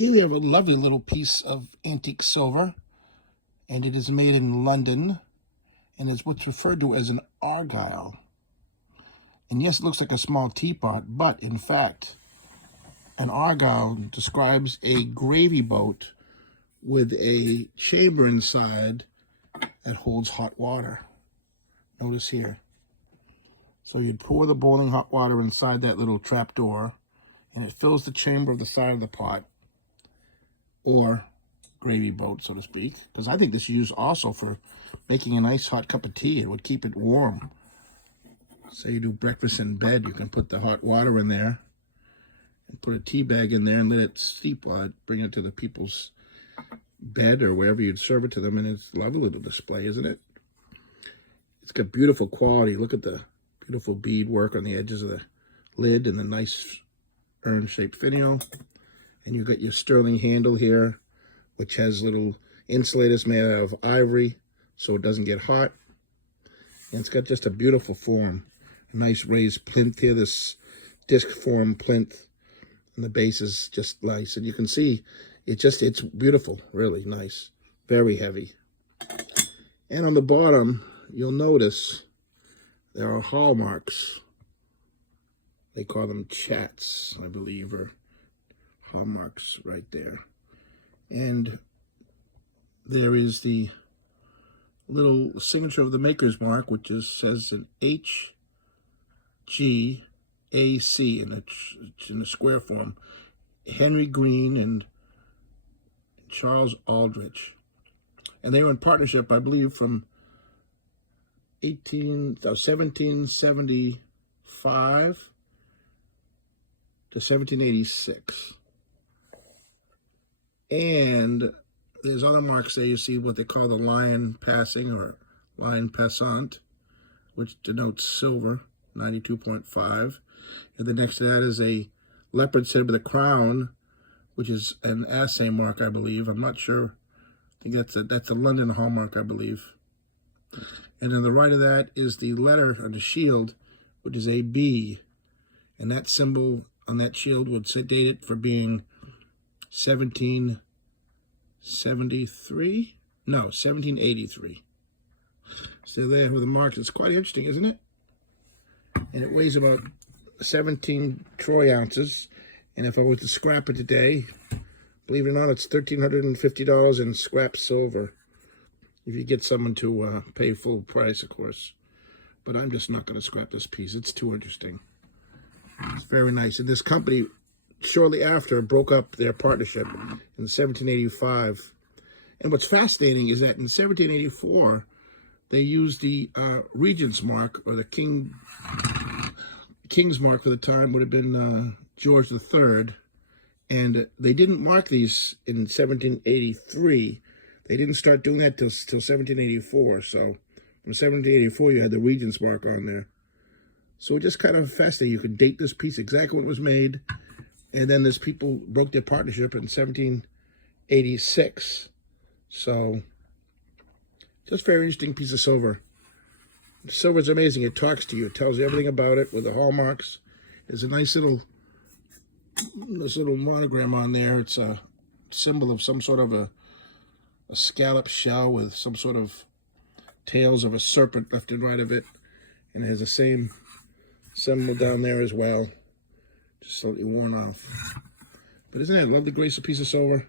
Here we have a lovely little piece of antique silver, and it is made in London, and is what's referred to as an Argyle. And yes, it looks like a small teapot, but in fact, an Argyle describes a gravy boat with a chamber inside that holds hot water. Notice here. So you'd pour the boiling hot water inside that little trap door, and it fills the chamber of the side of the pot, or gravy boat, so to speak. Because I think this is used also for making a nice hot cup of tea. It would keep it warm. So you do breakfast in bed, you can put the hot water in there and put a tea bag in there and let it steep while it bring it to the people's bed or wherever you'd serve it to them. And it's a lovely little display, isn't it? It's got beautiful quality. Look at the beautiful bead work on the edges of the lid and the nice urn-shaped finial. And you've got your sterling handle here, which has little insulators made out of ivory so it doesn't get hot. And it's got just a beautiful form. A nice raised plinth here, this disc form plinth. And the base is just nice. And you can see it's beautiful, really nice. Very heavy. And on the bottom, you'll notice there are hallmarks. They call them chats, I believe, or hallmarks right there. And there is the little signature of the maker's mark, which says an HGAC in a square form. Henry Green and Charles Aldridge. And they were in partnership, I believe, from 1775 to 1786. And there's other marks there. You see what they call the lion passing or lion passant, which denotes silver, 92.5. And the next to that is a leopard's head with a crown, which is an assay mark, I believe. I'm not sure. I think that's a London hallmark, I believe. And on the right of that is the letter on the shield, which is a B. And that symbol on that shield would date it for being 1773? No, 1783. So there with the marks. It's quite interesting, isn't it? And it weighs about 17 troy ounces. And if I was to scrap it today, believe it or not, it's $1,350 in scrap silver. If you get someone to pay full price, of course. But I'm just not going to scrap this piece. It's too interesting. It's very nice. And this company, shortly after, broke up their partnership in 1785. And what's fascinating is that in 1784, they used the Regent's mark, or the King's mark for the time would have been George III. And they didn't mark these in 1783. They didn't start doing that till 1784. So from 1784, you had the Regent's mark on there. So it just kind of fascinating. You could date this piece exactly when it was made. And then these people broke their partnership in 1786. So just very interesting piece of silver. Silver's amazing. It talks to you. It tells you everything about it with the hallmarks. There's a nice little monogram on there. It's a symbol of some sort of a scallop shell with some sort of tails of a serpent left and right of it. And it has the same symbol down there as well. Just slightly worn off. But isn't that a lovely, graceful piece of silver?